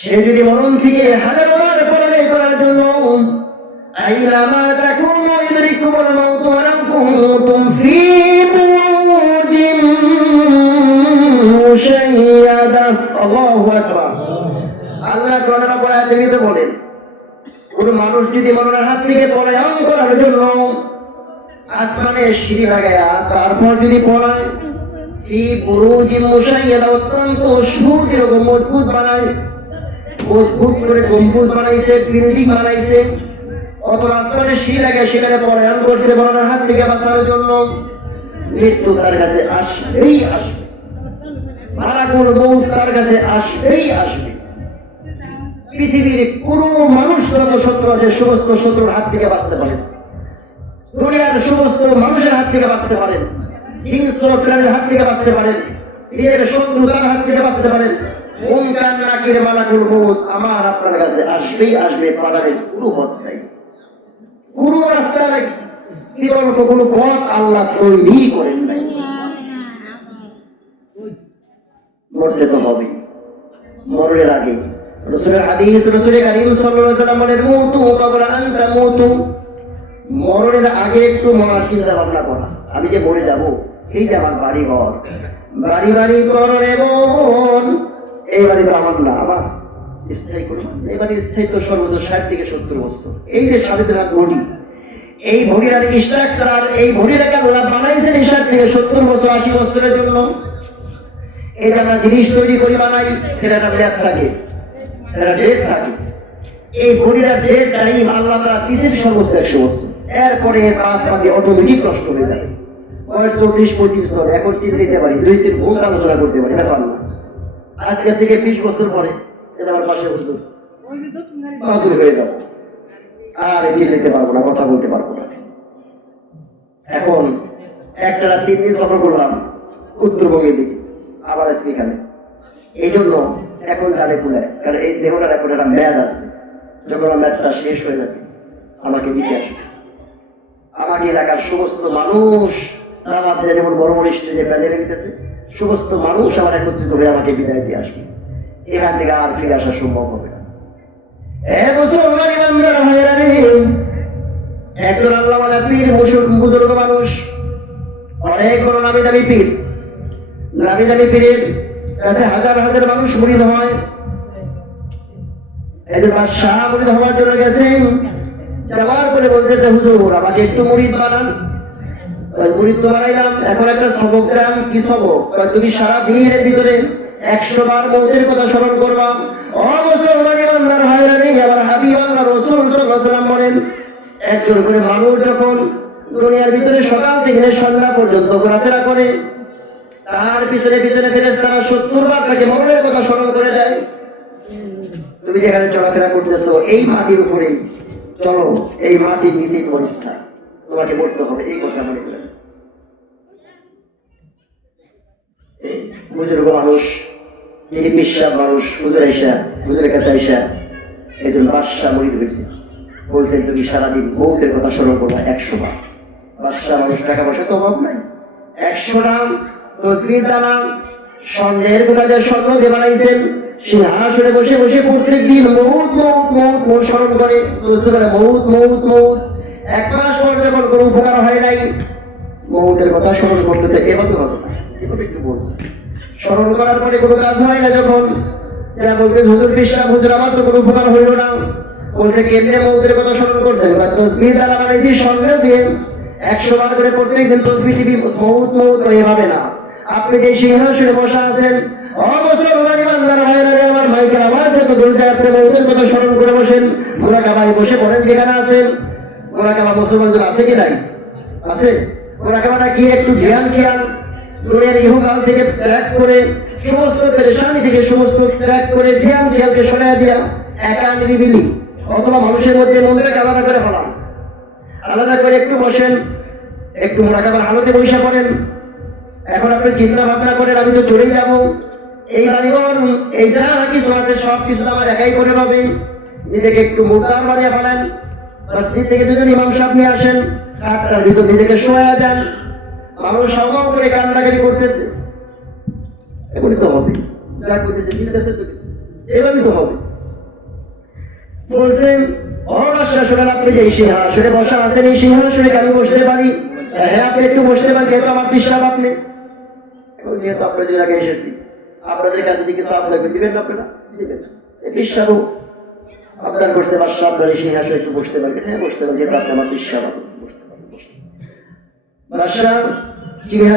সে যদি মরণ থেকে হাজারো বার পলায়ন করার জন্য আইনামা তাকুনু ইউদরিকুমুল মাউতু ওয়ালাউ কুনতুম ফী বুরুজিন মুশাইয়াদা। আল্লাহু আকবার। আল্লাহ কোরআনের আয়াতে লিখে বলেন, কোন মানুষ যদি মরণের হাত থেকে পলায়ন করার জন্য আসমানে সিঁড়ি লাগায়া তারপর যদি পলায়, ফী বুরুজিন মুশাইয়াদা, অত্যন্ত সুদৃঢ় মজবুত বানায়, মজবুত করে গম্বুজ বানাইছে, বিল্ডিং বানাইছে, অথবা আসমানে সিঁড়ি লাগায় সেখানে পলায়ন করছে মরণের হাত থেকে বাঁচানোর জন্য, মৃত্যু তার কাছে আসবেই আসবে, মালাকুল মউত তার কাছে আসবেই আসবে। পৃথিবীর কোন মানুষ যত শত্রু আছে সমস্ত শত্রুর হাত থেকে বাঁচতে পারে, দুনিয়ার সমস্ত মানুষের হাত থেকে বাঁচতে পারেন, হিংস্র প্রাণীর হাত থেকে বাঁচতে পারেন, নিজের শত্রুতার হাত থেকে বাঁচতে পারেন। মুনকার নাকির মালাকুল মউত আমার আপনার কাছে আসবেই আসবে, পালানোর কোনো পথ নাই, কোনো রাস্তা নাই, বিকল্প কোনো পথ আল্লাহ তৈরি করেন নাই। মরতে তো হবে, মরণের আগে রাসূলের হাদিস, রাসূল কারীম সাল্লাল্লাহু আলাইহি ওয়াসাল্লাম বলেন, মুতু ক্বাবলা আন তামুতু, মরণের আগে একটু মরার চিন্তা ভাবনা করা, আমি যে মরে যাব, এই যে আমার বাড়ি ঘর, বাড়ি বাড়ি ঘর এবং এই বাড়ি তো আমার না, আমার স্থায়ী করবো, এই বাড়ির স্থায়িত্ব সর্বোচ্চ 60 থেকে 70 বছর। এই যে স্বাধীনতা ঘড়ি, এই ঘড়ির স্ট্রাকচার, এই ঘড়িটাকে আল্লাহ বানাইছেন 60 থেকে 70 বছর, 80 বছরের জন্য। এটা আমরা জিনিস তৈরি করে বানাই, সেটা একটা মেয়াদ থাকে, একটা ডেট থাকে। এই ঘড়িটার ডেট টাইম আল্লাহ তাআলা দিয়েছেন সর্বোচ্চ 100 বছর, এরপরে পাঁচ পাঁচে অটোমেটিক নষ্ট হয়ে যাবে। বয়স 34-35 বছর, এখন চিন্তা দিতে পারি, 2-3 ঘন্টা আলোচনা করতে পারি, এটা পারলাম। আজকের থেকে 20 বছর পরে এটা আমার পাশে হুজুর বাহাদুর হয়ে যাবো, আর চিন্তা দিতে পারবো না, কথা বলতে পারবো না। এখন একটা 3 দিন সফর করলাম উত্তরবঙ্গের দিকে, আবার আজকে এখানে, এই জন্য এখন জানে খুলে, কারণ এই দেহটার এখন একটা মেয়াদ আছে, যখন আমার মেয়াদটা শেষ হয়ে যাবে আমাকে দিতে আসবে। আমাকে এলাকার সমস্ত মানুষ, তারা ভাবছে যেমন বড় বড় স্টেজে প্যান্ডেলে গেছে, সমস্ত মানুষ আমার একত্রিত হয়ে আমাকে বিদায় দিয়ে আসবে, এখান থেকে আর ফিরে আসা সম্ভব হবে না। একজন আল্লাহওয়ালা পীর, বুজুর্গ মানুষ, অনেক বড় নামি দামি পীর, নামি দামি পীরের কাছে হাজার হাজার মানুষ মুরিদ হয়। একজন বাদশাহ মুরিদ হওয়ার জন্য গেছেন, যাওয়ার পরে বলছে যে হুজুর আমাকে একটু মুরিদ বানান। মুরিদ তো বানাইলাম, এখন একটা সবক দেন। কি সবক? তুমি সারা দিনের ভিতরে 100 বার মৌতের কথা স্মরণ করবা। অবসরমানি বান্দার হায়রানি, আবার হাবিব আল্লাহ রাসূল সাল্লাল্লাহু আলাইহি ওয়াসাল্লাম বলেন, একজন করে মানুষ যখন দুনিয়ার ভিতরে সকাল থেকে সন্ধ্যা পর্যন্ত ঘোরাফেরা করে, তার পিছনে পিছনে ফেরেশতারা 70 বার তাকে মরণের কথা স্মরণ করে দেয়। তুমি যেখানে চলাফেরা করতেছো এই মাটির উপরে চলো, এই মাটির নিচে পরীক্ষা, তোমাকে মরতে হবে, এই কথা মনে করে। বুজুর্গ মানুষ, নির্বিশ্বাস মানুষ, হুজুরের কাছে আইসা একজন বাদশাহ মুরিদ হয়েছে, বলছেন তুমি সারাদিন মৌতের কথা স্মরণ করবা 100 বার। বাদশাহ মানুষ, টাকা পয়সা তো অভাব নাই, 100 নাম তসবিহ দানাম স্বর্ণের গোলাদের স্বর্ণ দিয়ে বানাইছেন, সিংহাসনে বসে বসে প্রত্যেক দিন মৌত মৌত মৌত মৌত স্মরণ করে, মৌত মৌত মৌত। 1 মাস পর যখন কোনো উপকার হয় নাই, মৌতের কথা স্মরণ করতে এভাবে কথা এভাবে একটু বলবো, স্মরণ করার পরে কোনো কাজ হয় না, যখন যারা বলতে হুজুর বিশ্বাস, হুজুর আমার তো কোনো উপকার হইল না, বলছে কি এমনি মৌতের কথা স্মরণ করছেন, তসবিহ দ্বারা বানাইছি স্বর্ণ দিয়ে 100 বার করে প্রত্যেক দিন তসবিহ দিবি, মৌত মৌত এভাবে না। আপনি যে সিংহাসনে বসা আছেন, অবসরমানি বান্দার হায়রানি, আমার মাইকের আওয়াজ যত দূর যায় আপনি মৌতের কথা স্মরণ করে বসেন। মুরাকাবায় বসে পড়েন যেখানে আছেন। মুরাকাবা মুসলমানদের আছে কি নাই? আছে। মুরাকাবাটা কি একটু ধ্যান খেয়াল, দুনিয়ার ইহকাল থেকে ত্যাগ করে, সমস্ত পেরেশানি থেকে সমস্ত ত্যাগ করে ধ্যান খেয়ালকে সরাইয়া দিয়া একা নিরিবিলি অথবা মানুষের মধ্যে মন্দিরটাকে আলাদা করে ফেলান, আলাদা করে একটু বসেন, একটু মুরাকাবার হালতে বৈশা করেন। এখন আপনি চিন্তা ভাবনা করেন, আমি তো চলে যাব, এই বাড়িঘর এই যা কিছু আছে সব কিছু আমার একাই করে হবে। নিজেকে একটু মুদার বানিয়ে ফেলেন, মসজিদ থেকে যদি ইমাম সাহেব নিয়ে আসেন, খাটটার ভিতর নিজেকে শোয়া দেন, মানুষ সমাও করে কান্নাকাটি করতেছে, এগুলি তো হবে, যা করতেছে এভাবেই তো হবে। বলছেন অবশ্যই শোনেন, আপনি যে সিংহাসনে বসা আছেন, এই সিংহাসনে আমি বসতে পারি? হ্যাঁ, আপনি একটু বসতে পারেন, যেহেতু আমার বিশ্বাস আপনি, এখন যেহেতু আপনাদের আগে এসেছি, আপনাদের কাছে দিকে তো আপনাকে দিবেন না, আপনারা দিবেন না, বিশ্বাস আপনার বসতে পারছে, আপনার এই সিংহাসনে একটু বসতে পারবেন? হ্যাঁ বসতে পারেন, যেহেতু আপনি আমার বিশ্বাস বসতে পারেন। বাদশাহ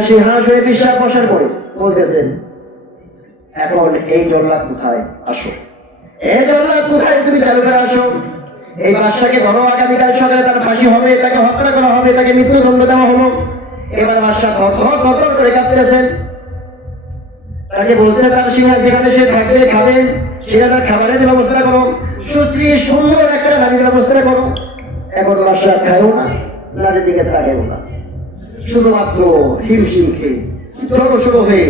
সিংহাসনে বিশ্বাস বসার পরে বলতেছেন, এখন এই জল্লাদ কোথায়, আসো। এই জল্লাদ কোথায়, তুমি চালু করে আসো। এই বাদশাকে ধরো, আগামীকাল সকালে তার ফাঁসি হবে, তাকে হত্যা করা হবে, তাকে মৃত্যুদণ্ড দেওয়া হলো। এবার বাদশাহ থর করে কাঁদতেছেন। তাকে বলছে তার সিংহাসন যেখানে সে থাকবে, খাবে, সেটা তার খাবারের ব্যবস্থা করো, সুশ্রী সুন্দর একটা রানীর ব্যবস্থা করো। এখন বাদশাহ খায়ও না, নারীর দিকে তাকেও না, শুধুমাত্র হিমশিম খেয়ে ছোট ছোট হয়ে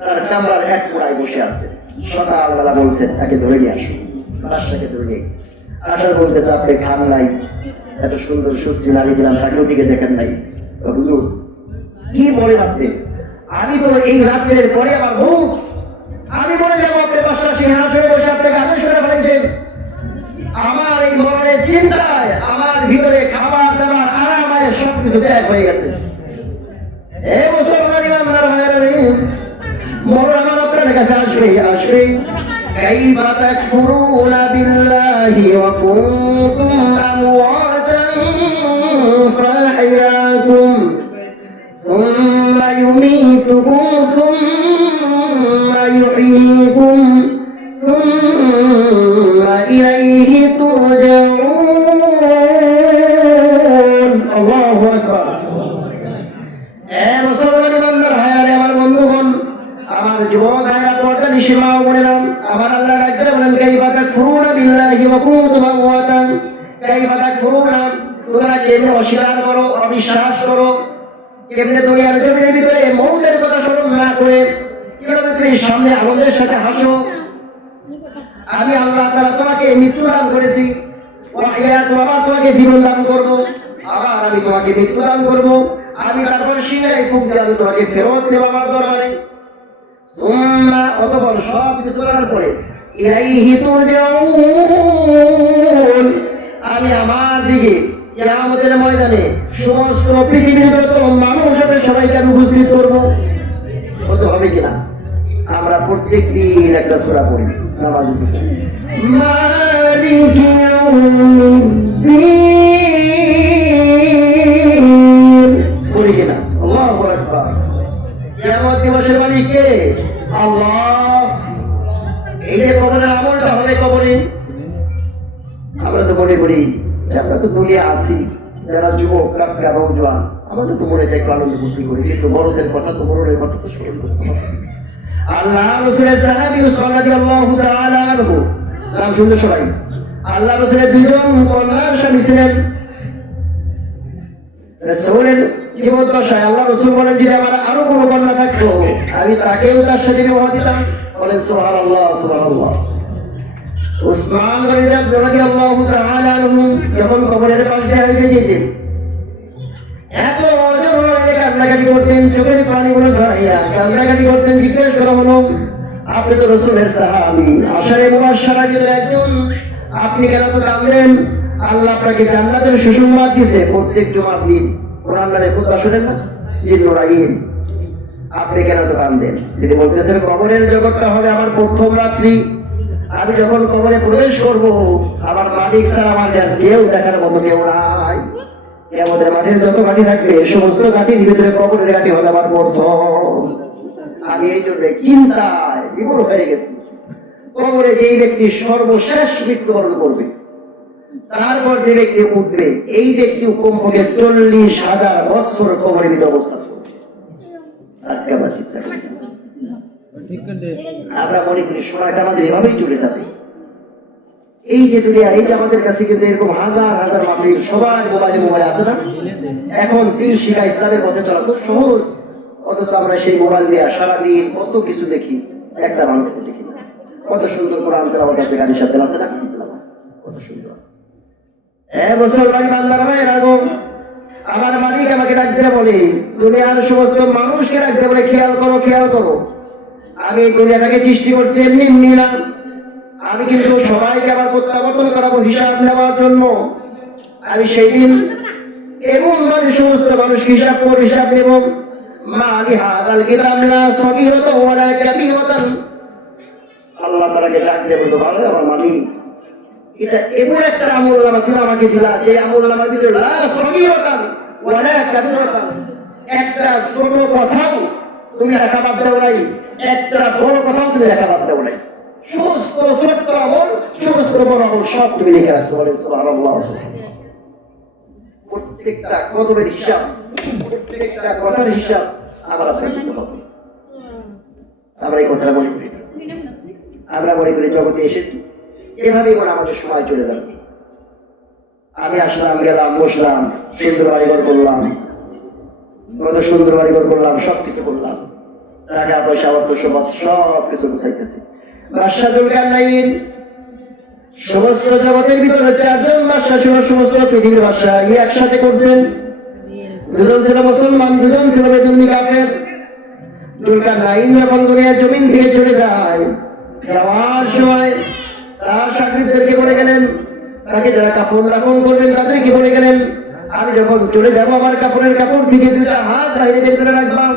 তার কামরার এক কোণায় বসে আছে। সকালবেলা বলছেন তাকে ধরে নিয়ে আসুন। বাদশাকে ধরে নিয়ে আসার বলতে, আপনি খান নাই, এত সুন্দর সুস্থি নারী দিলাম, তাকেও দিকে দেখেন নাই। হুজুর কি বলেন আপনি? আমি তো এই রাত্রের পরে আমার ভূত, আমি মরে যাবো। আপনি বাদশা সিংহাসনে বসে আপনাকে আদেশ করে ফেলেছেন। আমার এই মরণের চিন্তায় আমার ভিতরে খাবার দাবার আরামায় সবকিছু ত্যাগ হয়ে গেছে। এই মুসলমান ইমানদার ভাইয়েরা, মরণ আমার আপনার কাছে আসবেই আসবেই। كيف تكفرون بالله وكنتم أمواتا فأحياكم ثم يميتكم ثم يحييكم ثم إليه ترجعون الله أكبر মুসলমান বান্দার হায়ারে আমার বন্ধুগণ, আমার যুবক ভাইরা, পর্দা নিশিমা বলেলাম, আমার আল্লাহ ডাকতে বলেন, কাইফা তাকফুরুনা বিল্লাহি ওয়া কুনতুম আমওয়াতান, কাইফা তাকফুরুনা, তোমরা কেমনে অস্বীকার করো, অবিশ্বাস করো, কেমনে দুনিয়ার জমিনের ভিতরে মৌতের কথা স্মরণ না করে কিভাবে তুমি সামনে আমাদের সাথে হাসো। আমি আল্লাহ তাআলা তোমাকে মৃত্যু দান করেছি, আবার তোমাকে জীবন দান করবো, আবার আমি তোমাকে মৃত্যু দান করবো, আমি তারপর সিংহায় খুব আমি তোমাকে ফেরত দেব আমার দরবারে। তোমরা অতঃপর সব কিছু করার পরে ইলাইহি তুরজাউন, আমি আমার দিকে কিয়ামতের ময়দানে সমস্ত পৃথিবীর যত মানুষ আছে সবাইকে আমি উপস্থিত করবো। হতে হবে কিনা? আমরা প্রত্যেক দিন একটা সূরা পড়ি নামাজের ভিতরে, মালিকি ইয়াউমিদ্দিন, পড়ি কিনা? আল্লাহু আকবার। কিয়ামত দিবসের মালিক কে? আল্লাহ। এই যে কবরের আমলটা হবে কবরে, আমরা তো মনে করি যে আমরা তো দুনিয়া আছি, যারা যুবক কাকরা নওজোয়ান, আমাদের তো মনে চাই একটু আনন্দ ফুর্তি করি, কিন্তু বড়দের কথা তো বড়দের কথা তো স্মরণ করতে হবে। আল্লাহ রাসূলের সাহাবী রাদিয়াল্লাহু তাআলা আনহু, নাম শুনতে সবাই, আল্লাহ রাসূলের দুজন কন্যার স্বামী ছিলেন। রাসূলের জীবদ্দশায় আল্লাহ রাসূল বলেন, যদি আমার আরো কোনো কন্যা থাকতো আমি তাকেও তার সাথে বিবাহ দিতাম। বলেন সুবহানাল্লাহ সুবহানাল্লাহ। উসমান রাদিয়াল্লাহু তাআলা আনহু যখন কবরের পাশে হাঁটতে যেতেন, এত অজরে কান্নাকাটি করতেন, চোখের পানিগুলো ঝরাইয়া কান্নাকাটি করতেন। জিজ্ঞেস করা হলো, আপনি তো রাসূলের সাহাবী, আশারে মুবাশশারার ভিতরে একজন, আপনি কেন তো কাঁদলেন? আল্লাহ আপনাকে জান্নাতের সুসংবাদ দিয়েছে। প্রত্যেক জুমার দিন কোরআন নামে খুতবা শোনেন না, জিন্নুরাইন, আপনি কেন তো কাঁদেন? তিনি বলতেছেন, কবরের জগৎটা হবে আমার প্রথম রাত্রি, আমি যখন কবরে প্রবেশ করব আমার মালিক ছাড়া আমার কেউ দেখার মতো কেউ নাই। আমাদের মাঠের যত ঘাটি থাকবে সমস্ত ঘাটির ভিতরে কবরের ঘাটি হবে আমার প্রথম। আমি এই জন্য চিন্তায় বিমূঢ় হয়ে গেছি। কবরে যেই ব্যক্তি সর্বশেষ মৃত্যুবরণ করবে, তারপর যে ব্যক্তি উঠবে, এই ব্যক্তি কমপক্ষে 40,000 বছর কবরের ভিতরে অবস্থান করবে। আজকে আমরা চিন্তা করি, আমরা মনে করি সময়টা আমাদের এভাবেই চলে যাবে। এই যে দুনিয়া, এই যে আমাদের কাছে কিন্তু এরকম হাজার হাজার মানুষ সবার মোবাইলে আছে না, এখন দিন শিখা ইসলামের পথে চলা খুব সহজ। অথচ আমরা সেই মোবাইল দিয়ে সারাদিন কত কিছু দেখি, একটা মানুষ দেখি না। কত সুন্দর কোরআন তেলাওয়াত আছে, গানের সাথে আছে না, কত সুন্দর। মুসলমান বান্দারা ভাইয়েরা গো, আমার মালিক আমাকে ডাকতে বলে, দুনিয়ার সমস্ত মানুষকে ডাকতে বলে, খেয়াল করো খেয়াল করো, আমি দুনিয়াটাকে সৃষ্টি করছি এমনি না, আমি কিন্তু সবাইকে আবার প্রত্যাবর্তন করাবো হিসাব নেওয়ার জন্য। আমি সেই দিন এমন ভাবে সমস্ত মানুষ হিসাব করে হিসাব নেব। মালি হাদাল কিতাব লা সগীরাতান ওয়ালা কাবীরাতান। আল্লাহ তাআলাকে ডাক দিয়ে বলতে পারে, আমার মালিক, এটা এমন একটা আমলনামা তুমি আমাকে দিলা, যে আমলনামার ভিতরে লা সগীরাতান ওয়ালা কাবীরাতান, একটা ছোট কথাও তুমি লেখা বাদ দাও নাই, একটা বড় কথাও তুমি লেখা বাদ দাও নাই। সমস্ত ছোট্ট আমল, সমস্ত বড় আমল সব তুমি লিখে রাখছো। বলেন সুবহানাল্লাহ। প্রত্যেকটা কদমের হিসাব, প্রত্যেকটা কথার হিসাব আমার আপনার দিতে হবে। আমরা এই কথাটা মনে করি, আমরা মনে করি জগতে এসেছি এভাবেই মনে আমাদের সময় চলে যাবে। আমি আসলাম, গেলাম, বসলাম, সুন্দর বাড়িঘর করলাম, কত সুন্দর বাড়িঘর করলাম, সবকিছু করলাম, টাকা পয়সা অর্থ সম্পদ সবকিছু গুছাইতেছি। বাদশাহ যুলকারনাইন সমস্ত জগতের ভিতরে চারজন বাদশাহ ছিল, সমস্ত পৃথিবীর বাদশাহ একসাথে করছেন। দুজন ছিল মুসলমান, দুজন ছিল বেদুইন কাফের। যুলকারনাইন যখন দুনিয়ার জমিন থেকে চলে যায়, যাওয়ার সময় তার সাকৃতদেরকে বলে গেলেন, তাকে যারা কাপড় দাফন করবেন তাদেরকে বলে গেলেন, আমি যখন চলে যাবো আমার কাপড়ের কাপড় থেকে দুটা হাত বাইরে বের করে রাখলাম।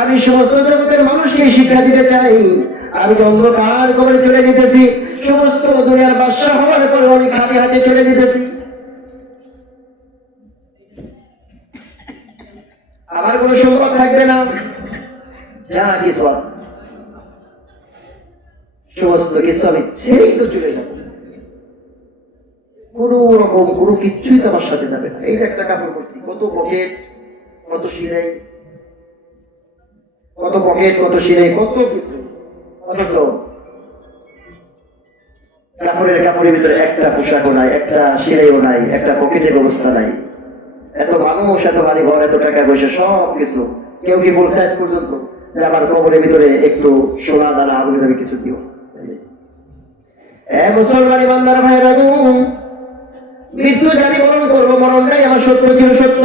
আমি সমস্ত জগতের মানুষকে শিক্ষা দিতে চাই, আমি অন্ধকার কবরে চলে যেতেছি, সমস্ত দুনিয়ার বাদশা হওয়ার পরে আমি খালি হাতে চলে যেতেছি। আমার কোনো সম্পদ থাকবে না, যা কিছু সমস্ত কিছু আমি ছেড়েই তো চলে যাবো। কোন রকম কোনো কিছুই তো আমার সাথে যাবে না। এই একটা কাপড় পরছি, কত পকেট, কত সিলাই, কত পকেট, কত সিলাই, কত কিছু, অথচ কাপড়ের ভিতরে একটা পোশাকও নাই, একটা সিলাইও নাই, একটা পকেটের ব্যবস্থা নাই। এত মানুষ, এত বাড়ি ঘর, এত টাকা পয়সা, সব কিছু। কেউ কি বলছে আজ পর্যন্ত যে আমার কবরের ভিতরে একটু সোনা দানা আগুনে যাবে কিছু দিও? মুসলমান ইমানদার ভাইরা, মৃত্যু জানি বরণ করবো, মরণটাই আমার সত্য ছিল সত্য,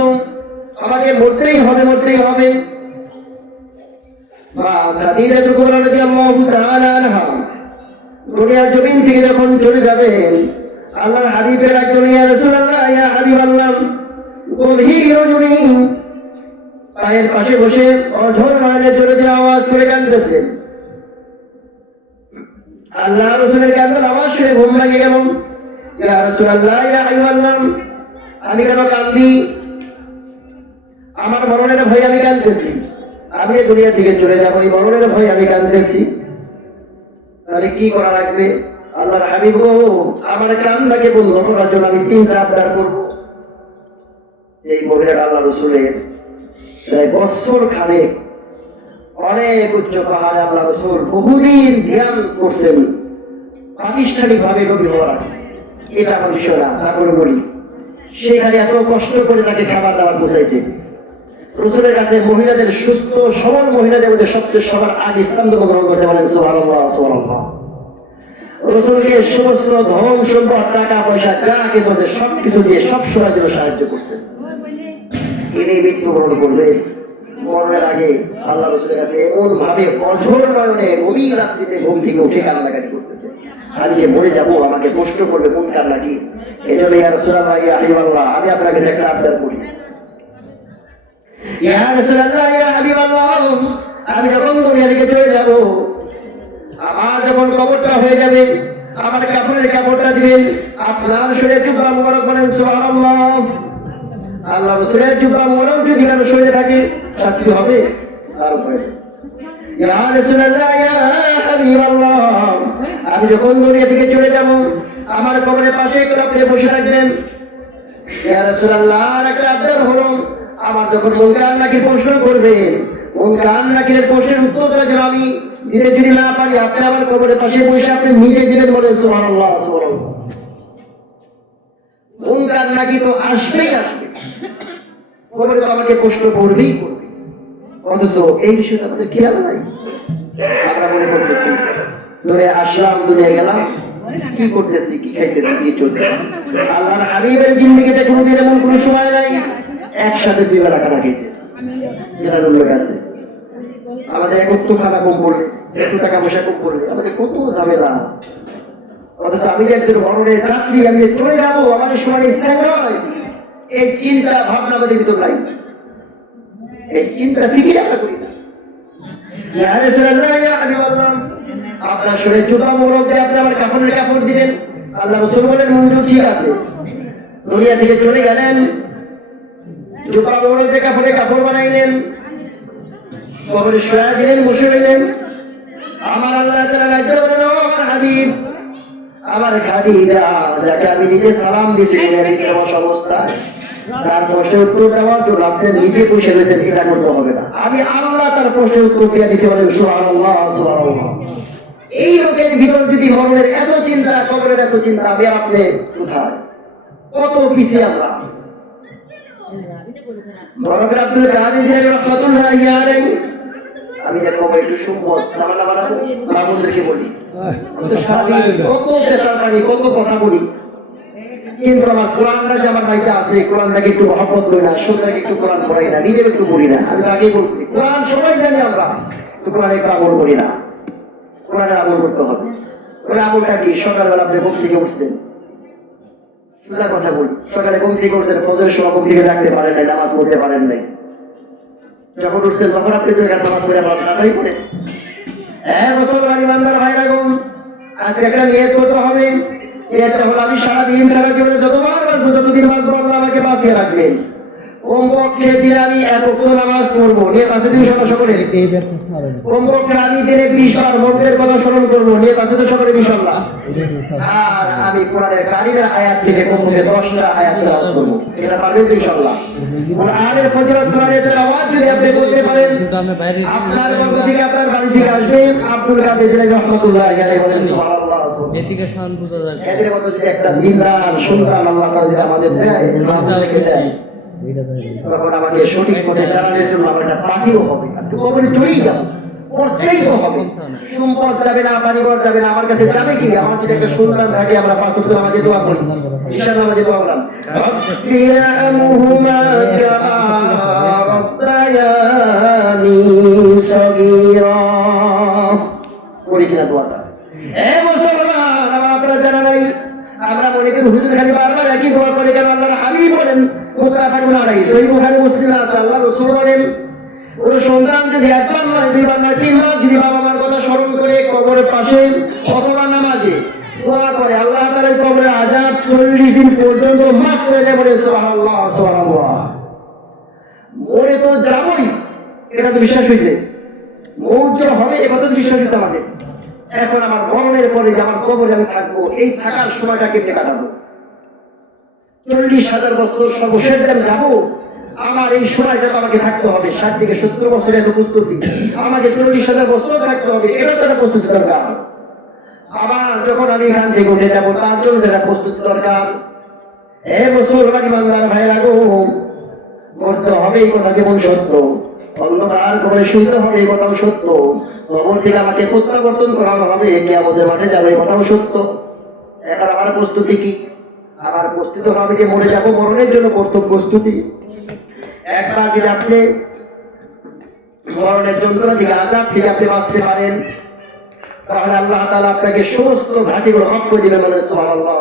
আমাকে মরতেই হবে, মরতেই হবে। দুনিয়ার জমিন থেকে যখন চলে যাবেন, আল্লাহর হাবিবের একজন ইয়া রাসূলুল্লাহ, ইয়া হাবিবাল্লাহ, গভীর রজনী পায়ের পাশে বসে অঝোর নয়নের জোরে যে আওয়াজ করে কাঁদতেছেন। আল্লাহ রাসূলের কান্নার আওয়াজ শুনে ঘুম ভেঙে গেল। ইয়া রাসূলুল্লাহ, ইয়া হাবিবাল্লাহ, আমি কেন কাঁদি? আমার মরণের ভয় আমি কাঁদতেছি, আমি এই দুনিয়া থেকে চলে যাবো, এই মরণের ভয় আমি কাঁদতেছি। তাহলে কি করা লাগবে? আল্লাহর হাবিব গো, আমার কান্নাকে বন্ধ করার জন্য আমি তিনটা আবদার করবো। এই মহিলাটা আল্লাহ রসুলের প্রায় বছর খানেক অনেক উচ্চ পাহাড়ে আল্লাহ রসুল বহুদিন ধ্যান করছেন, প্রাতিষ্ঠানিক ভাবে নবী হওয়ার। এটা আমার বিষয় না, তারপরে বলি, সেখানে এত কষ্ট করে তাকে খাবার দাবার পৌঁছাইছে। রসুলের কাছে মহিলাদের, সুস্থ সবল মহিলাদের মধ্যে সবচেয়ে সবার আগে স্থান গ্রহণ করছে। বলেন সুবহানাল্লাহ, সুবহানাল্লাহ। রসুলকে সমস্ত ধন সম্পদ, টাকা পয়সা যা কিছু আছে সবকিছু দিয়ে সব সময় জন্য সাহায্য করতেন। এনে মৃত্যুবরণ করবে, মরণের আগে আল্লাহ রসুলের কাছে এমন ভাবে অঝোর নয়নে গভীর রাত্রিতে ঘুম থেকে উঠে কান্নাকাটি করতেছে, আজকে মরে যাবো, আমাকে কষ্ট করবে, মন কান্না কি? এই জন্য ইয়া রাসূলুল্লাহ, ইয়া হাবিবাল্লাহ, আমি আপনার কাছে একটা আবদার করি। ইয়া রাসূলুল্লাহ, ইয়া হাবিবাল্লাহ, আমি যখন দুনিয়া থেকে চলে যাব, আমার যখন কবরটা হয়ে যাবে, আমার কাপড়ের কাপড়টা দিবেন, আপনার শরীরে জুব্বা মুবারক। বলেন সুবহানাল্লাহ। আল্লাহ রাসূলের জুব্বা মুবারক যদি কারো শরীরে থাকে শাস্তি হবে তার উপরে। ইয়া রাসূলুল্লাহ, ইয়া হাবিবাল্লাহ, আমি যখন দুনিয়া থেকে চলে যাব, আমার কবরের পাশে একটু আপনি বসে রাখবেন। ইয়া রাসূলুল্লাহ, একটা আবদার হলো, আমার যখন মুনকার নাকির প্রশ্ন করবে, মুনকার নাকিরের প্রশ্নের উত্তরটা যেন আমি দিতে যদি না পারি, আপনি আমার কবরের পাশে বসে আপনি নিজে দিবেন। বলেন সুবহানাল্লাহ, সুবহানাল্লাহ। মুনকার নাকি তো আসবেই আসবে, কবরে তো আমাকে প্রশ্ন করবেই করবে, অথচ এই বিষয়টা আমাদের খেয়াল নাই। আমরা মনে করতেছি ধরে আসলাম, দুনিয়া গেলাম, কি করতেছি, কি খাইতেছি, কি চলছে। আল্লাহর হাবিবের জিন্দেগিতে কোনোদিন এমন কোনো সময় নাই একসাথে দুই বেলা খানা খেয়েছে। আছে আমাদের একটু খানা কম পড়লে, একটু টাকা পয়সা কম পড়লে আমাদের কত ঝামেলা। অথচ আমি যে একজন মরণের যাত্রী, আমি যে চলে যাবো, আমাদের সময় স্থায়ী নয়, এই চিন্তা ভাবনা আমাদের ভিতর নাই। এই চিন্তা ঠিকই আমরা করি না। আপনার শরীরে জুতা মোড়ক দিয়ে আপনি আমার কাপড়ের কাপড় দিবেন, আল্লাহ রাসূল বলেন মঞ্জুর, ঠিক আছে। দুনিয়া থেকে চলে গেলেন, জুতা মোড়ক দিয়ে কাপড়ের কাপড় বানাইলেন, কবরে শোয়া দিলেন, বসে রইলেন। আমার আল্লাহ তাআলা রাজ্য বলেন, ও আমার হাবিব, আমার খাদিজা, যাকে আমি নিজে সালাম দিয়েছি অবস্থায়, তার প্রশ্নের উত্তর দেওয়ার জন্য আপনি নিজে বসে রয়েছেন, এটা করতে হবে না। আমি আল্লাহ তার প্রশ্নের উত্তর দিয়ে দিতে বলেন সুবহানাল্লাহ সুবহানাল্লাহ। এই লোকের ভিতর যদি মরণের এত চিন্তা, কবরের এত চিন্তা, আমি আপনি কোথায়, কত পিছিয়ে আমরা। বরকত আব্দুল কাদের জিলানী রাহমাতুল্লাহি আলাইহি, আমি দেখো একটু সম্পদ সামানা বানাবো, বাবুদেরকে বলি কত চেষ্টাকারী, কত কথা বলি, কিন্তু আমার কোরআনটা যে আমার বাড়িতে আছে, কোরআনটাকে একটু মহব্বত করি না, সুন্দরকে একটু কোরআন পড়াই না, নিজের একটু পড়ি না। আমি আগেই বলছি, কোরআন সবাই জানি আমরা, কোরআন একটু আমল করি না। কোরআনের আমল করতে হবে। কোরআন আমলটা কি? সকালবেলা আপনি ঘুম থেকে উঠছেন, সোজা কথা বলি, সকালে ঘুম থেকে উঠছেন, ফজরের সময় ঘুম থেকে জাগতে পারেন নাই, নামাজ পড়তে পারেন নাই, যখন উঠছেন তখন আপনি তো নামাজ পড়ে আপনার তাড়াতাড়ি পড়ে। মুসলমান ইমানদার ভাইরা গো, আজকে একটা নিয়ত করতে হবে। এটা হলো, আমি সারাদিন সারা জীবনে যতবার বাঁচবো, যতদিন বাঁচবো আল্লাহ আমাকে বাঁচিয়ে রাখবেন, কমপক্ষে দিনে আমি 1 ওয়াক্ত নামাজ পড়বো, নিয়ে পাশে দিন সকলে কমপক্ষে আমি দিনে 20 বার মন্ত্রের কথা স্মরণ করবো, নিয়ে পাশে তো সকলে ইনশাআল্লাহ। আর আমি কোরআনের কারিমের আয়াত থেকে কমপক্ষে 10টা আয়াত তেলাওয়াত করবো, এটা পারবেন তো ইনশাআল্লাহ। কোরআনের ফজিলত, কোরআনের তেলাওয়াত যদি আপনি করতে পারেন, আপনার পক্ষ থেকে আপনার বাড়ি থেকে আসবে আব্দুল কাদের জিলানী রাহমাতুল্লাহি আলাইহি বলেন সুবহানাল্লাহ। এদিকে সাউন্ড বোঝা যায়, এদের মতো যে একটা দিনদার সুলতান আল্লাহ তাআলা যদি আমাদের দেয়, তখন আমাকে সঠিক পথে চালানোর জন্য আমার একটা পাখিও হবে, কবরে চলেই যাবো, করতেই তো হবে। সম্পদ যাবে না, বাড়িঘর যাবে না, আমার কাছে যাবে কি? আমার যদি একটা সন্তান থাকে, আমরা 5 ওয়াক্ত নামাজে দোয়া করি, ঈশার নামাজে দোয়া করলাম, রব্বিরহামহুমা কামা রাব্বায়ানি সগীরা, করি কিনা দোয়াটা? মুসলমান, আপনারা জানা নাই, আমরা মনে করি হুজুর খালি বারবার একই দোয়া করে কেন? আল্লাহর হাবিব বলেন, সহিহ বুখারী মুসলিমে আছে, আল্লাহ রাসূল বলেন, ওর সন্তান যদি একবার নয়, 2বার নয়, 3বার যদি বাবা মার কথা স্মরণ করে কবরের পাশে অথবা নামাজে দোয়া করে, আল্লাহ তাআলা কবরের আযাব 40 দিন পর্যন্ত মাফ করে দেয়। বলে সুবহানাল্লাহ সুবহানাল্লাহ। মরে তো যাবই, এটা তো বিশ্বাস হয়েছে, মৌত হবে এ কথা তো বিশ্বাস হয়েছে আমাদের। এখন আমার মরণের পরে যে আমার কবরে আমি থাকবো, এই থাকার সময়টা কেটে কাটাবো। 40,000 বছর সর্বশেষ আমি যাবো, আমার এই সময়টা তো আমাকে থাকতে হবে। 60 থেকে 70 বছরের একটা প্রস্তুতি, আমাকে 40,000 বছর থাকতে হবে, এটা তো একটা প্রস্তুতি দরকার। আবার যখন আমি এখান থেকে উঠে যাবো, তার জন্য একটা প্রস্তুতি দরকার। মুসলমান ইমানদার ভাইরা গো, করতে হবে এই কথা যেমন সত্য, অন্ধকার করে শুনতে হবে এই কথাও সত্য, কবর থেকে আমাকে প্রত্যাবর্তন করানো হবে, কিয়ামতের মাঠে যাবো এই কথাও সত্য। এখন আমার প্রস্তুতি কি? আমার প্রস্তুত হবে যে মরে যাবো, মরণের জন্য কর্তব্য প্রস্তুতি। একবার যদি আপনি মরণের যন্ত্রণা থেকে, আযাব থেকে আপনি বাঁচতে পারেন, তাহলে আল্লাহ তাআলা আপনাকে সমস্ত ঘাটিগুলো মাফ করে দিবেন। সুবহানাল্লাহ।